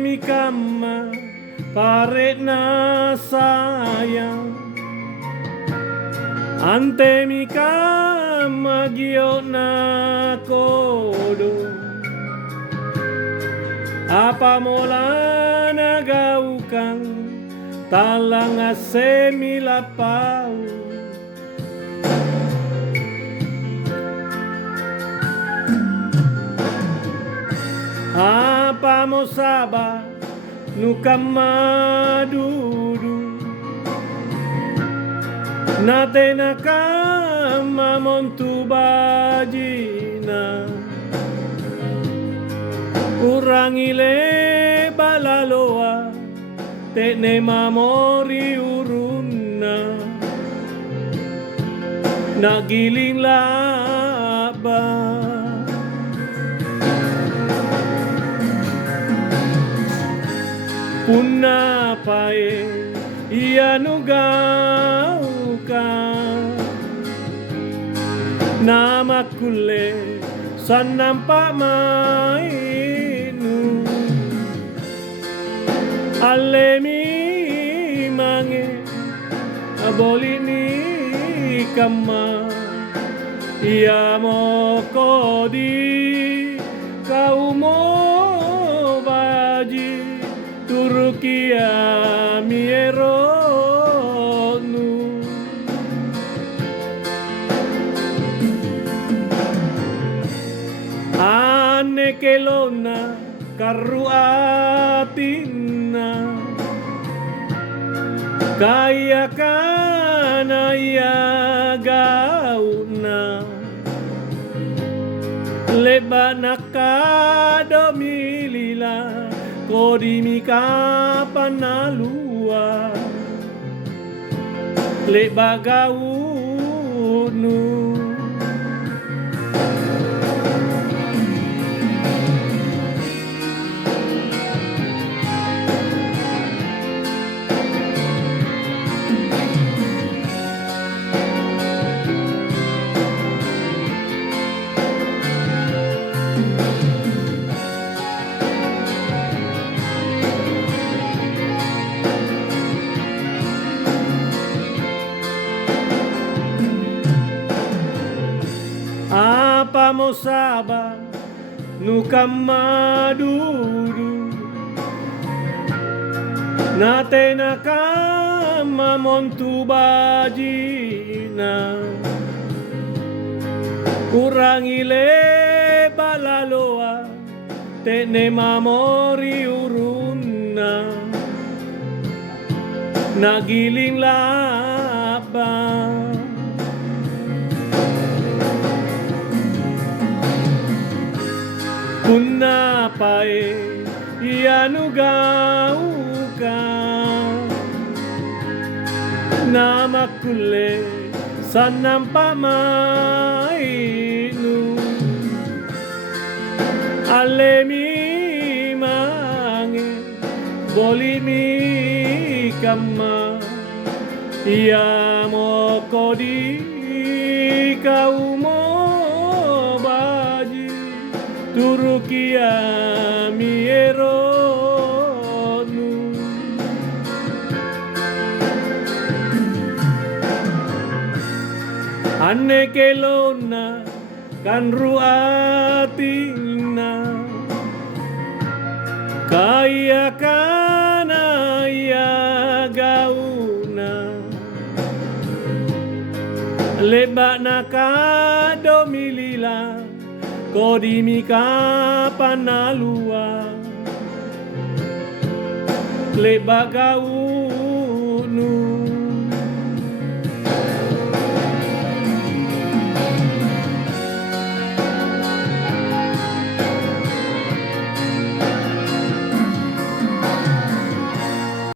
mi kama pare na sayang ante mi kama gio na kodo apa mola nagaukang talang asemi lapau apa mo saba nukamadudu nate nakama montu bajina urangile balaloa tene mamori urunna nagiling laba Puna pae ianugauka nama kule sanampa mainu alemi mange abolini kama iamo kodi kaumo baji Turukia mieronu Ane kelona karuatina Kaya kana ya gauna Leba nakadomilila Kodi panalua le bagaunu Apa mo saba nukamadudu nate nakama montu bajina urangile balaloa tene mamori urunna nagiling laba Puna pae ianugauka nama kule sanampa mainu alemi mange bolimi kama iamo kodi kaumo Turukia mieronu Ane kelona kan ruatina Kaya kana ya gauna Leba nakadomilila Kodi panalua le bagau